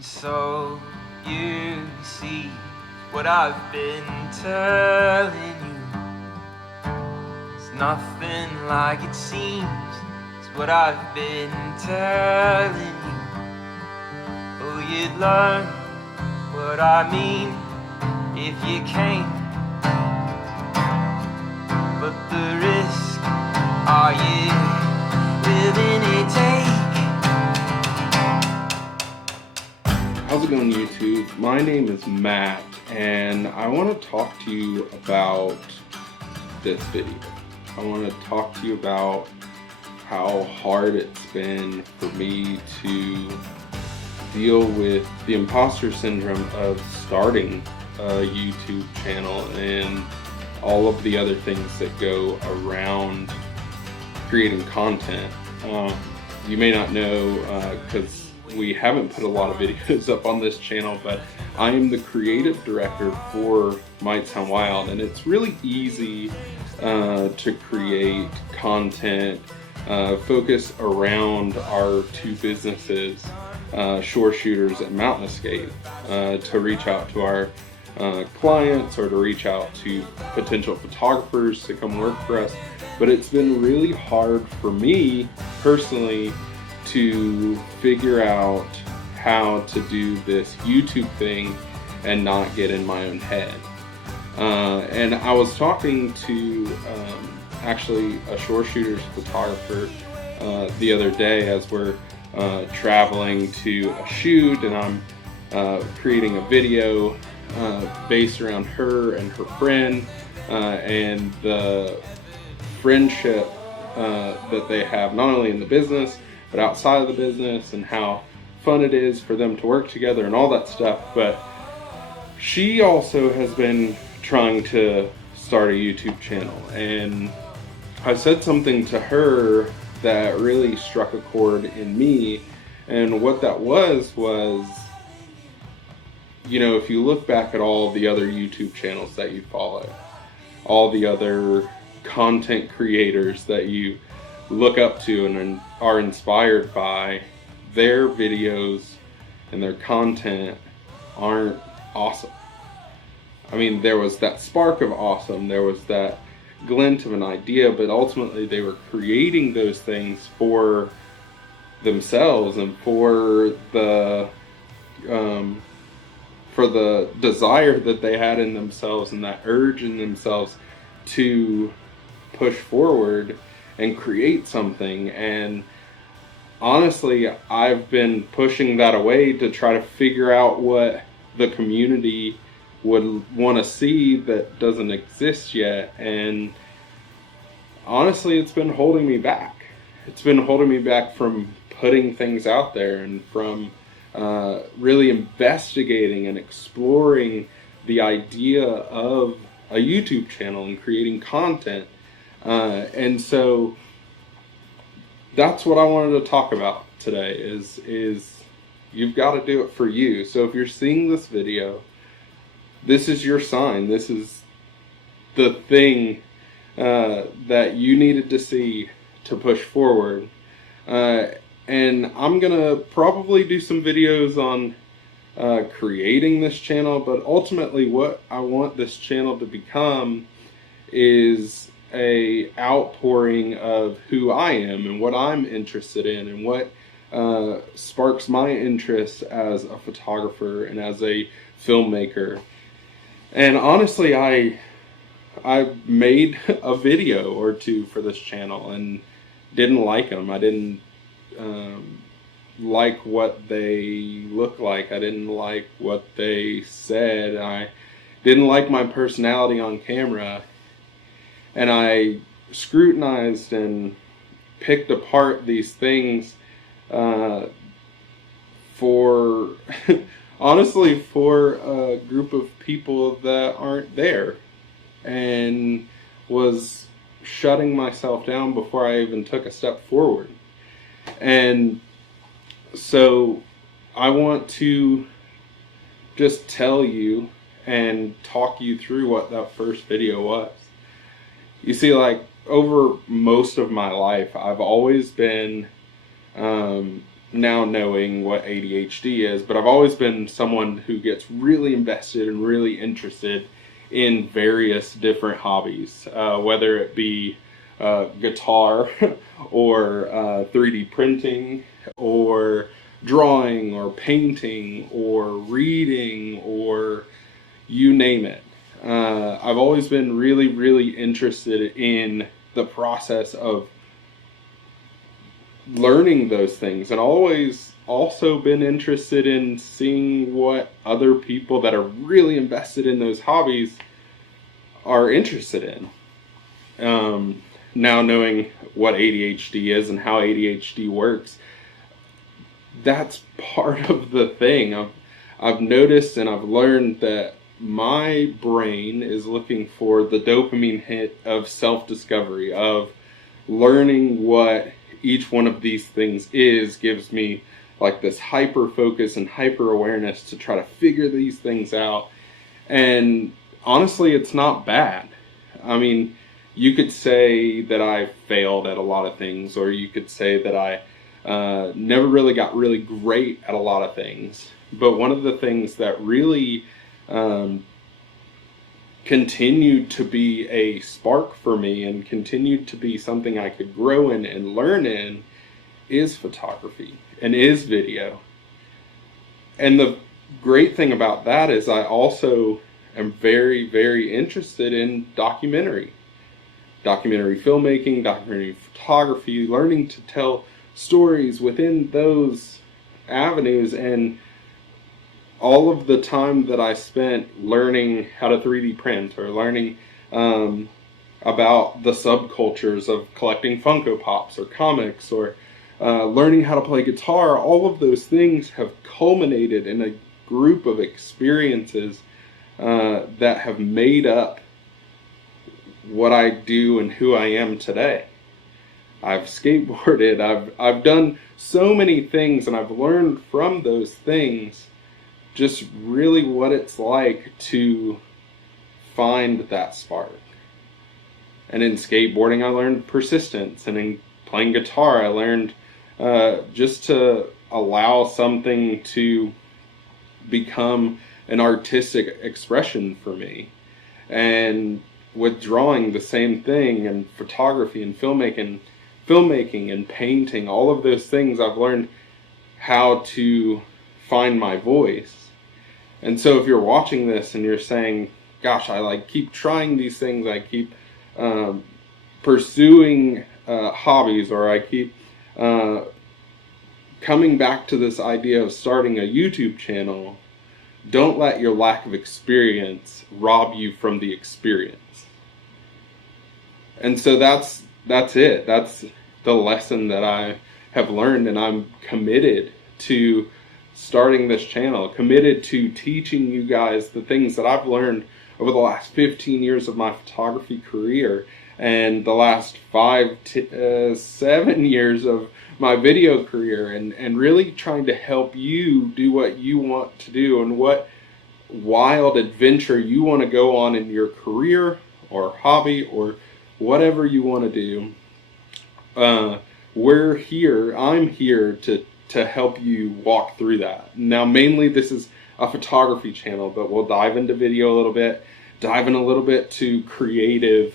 So you see what I've been telling you. It's nothing like it seems. It's what I've been telling you. Oh, you'd learn what I mean if you came. But the risk, are you willing to take? How's it going, YouTube? My name is Matt, and I want to talk to you about this video. I want to talk to you about how hard it's been for me to deal with the imposter syndrome of starting a YouTube channel and all of the other things that go around creating content. You may not know, because we haven't put a lot of videos up on this channel, but I am the creative director for Might Sound Wild, and it's really easy to create content focused around our two businesses, Shore Shooters and Mountain Escape, to reach out to our clients or to reach out to potential photographers to come work for us. But it's been really hard for me personally to figure out how to do this YouTube thing and not get in my own head. And I was talking to actually a Shore Shooters photographer the other day as we're traveling to a shoot, and I'm creating a video based around her and her friend and the friendship that they have, not only in the business but outside of the business, and how fun it is for them to work together and all that stuff. But she also has been trying to start a YouTube channel, and I said something to her that really struck a chord in me. And what that was, you know, if you look back at all the other YouTube channels that you follow, all the other content creators that you look up to and are inspired by, their videos and their content aren't awesome. I mean, there was that spark of awesome, there was that glint of an idea, but ultimately they were creating those things for themselves and for the desire that they had in themselves and that urge in themselves to push forward and create something. And honestly, I've been pushing that away to try to figure out what the community would want to see that doesn't exist yet. And honestly, it's been holding me back. It's been holding me back from putting things out there and from really investigating and exploring the idea of a YouTube channel and creating content. And so that's what I wanted to talk about today is you've got to do it for you. So if you're seeing this video, this is your sign. This is the thing that you needed to see to push forward. And I'm gonna probably do some videos on creating this channel, but ultimately what I want this channel to become is a outpouring of who I am and what I'm interested in and what sparks my interest as a photographer and as a filmmaker. And honestly, I made a video or two for this channel and didn't like them. I didn't like what they look like. I didn't like what they said. I didn't like my personality on camera. And I scrutinized and picked apart these things for, honestly, for a group of people that aren't there, and was shutting myself down before I even took a step forward. And so I want to just tell you and talk you through what that first video was. You see, like, over most of my life, I've always been now knowing what ADHD is, but I've always been someone who gets really invested and really interested in various different hobbies, whether it be guitar or 3D printing or drawing or painting or reading or you name it. I've always been really, really interested in the process of learning those things, and always also been interested in seeing what other people that are really invested in those hobbies are interested in. Now knowing what ADHD is and how ADHD works, that's part of the thing. I've noticed and I've learned that my brain is looking for the dopamine hit of self-discovery, of learning what each one of these things gives me like this hyper focus and hyper awareness to try to figure these things out. And honestly, it's not bad. I mean, you could say that I failed at a lot of things, or you could say that I never really got really great at a lot of things. But one of the things that really continued to be a spark for me and continued to be something I could grow in and learn in is photography and is video. And the great thing about that is I also am very, very interested in documentary filmmaking, documentary photography, learning to tell stories within those avenues. And all of the time that I spent learning how to 3D print or learning about the subcultures of collecting Funko Pops or comics or learning how to play guitar, all of those things have culminated in a group of experiences that have made up what I do and who I am today. I've skateboarded, I've done so many things, and I've learned from those things just really what it's like to find that spark. And in skateboarding, I learned persistence, and in playing guitar, I learned just to allow something to become an artistic expression for me. And with drawing, the same thing, and photography and filmmaking and painting, all of those things, I've learned how to find my voice. And so if you're watching this and you're saying, gosh, I keep trying these things, I keep pursuing hobbies, or I keep coming back to this idea of starting a YouTube channel, don't let your lack of experience rob you from the experience. And so that's it. That's the lesson that I have learned, and I'm committed to starting this channel, committed to teaching you guys the things that I've learned over the last 15 years of my photography career and the last 5 to 7 years of my video career, and really trying to help you do what you want to do and what wild adventure you want to go on in your career or hobby or whatever you want to do. I'm here to help you walk through that. Now, mainly this is a photography channel, but we'll dive into video a little bit, dive in a little bit to creative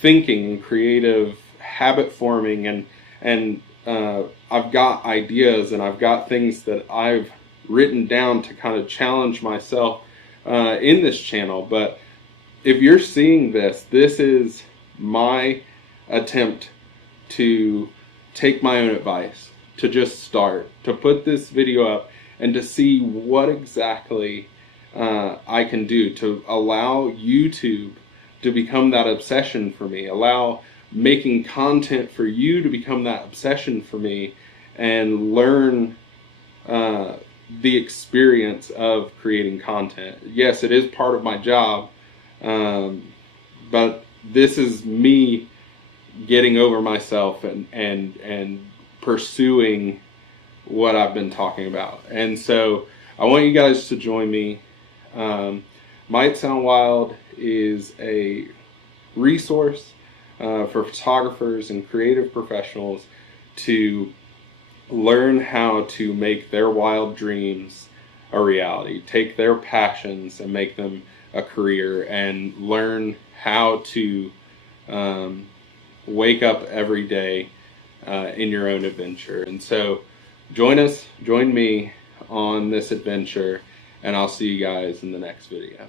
thinking and creative habit forming, and I've got ideas and I've got things that I've written down to kind of challenge myself in this channel. But if you're seeing this is my attempt to take my own advice, to just start, to put this video up and to see what exactly I can do to allow YouTube to become that obsession for me, allow making content for you to become that obsession for me, and learn the experience of creating content. Yes, it is part of my job, but this is me getting over myself and pursuing what I've been talking about. And so I want you guys to join me. Might Sound Wild is a resource for photographers and creative professionals to learn how to make their wild dreams a reality, take their passions and make them a career, and learn how to wake up every day in your own adventure. And so join me on this adventure, and I'll see you guys in the next video.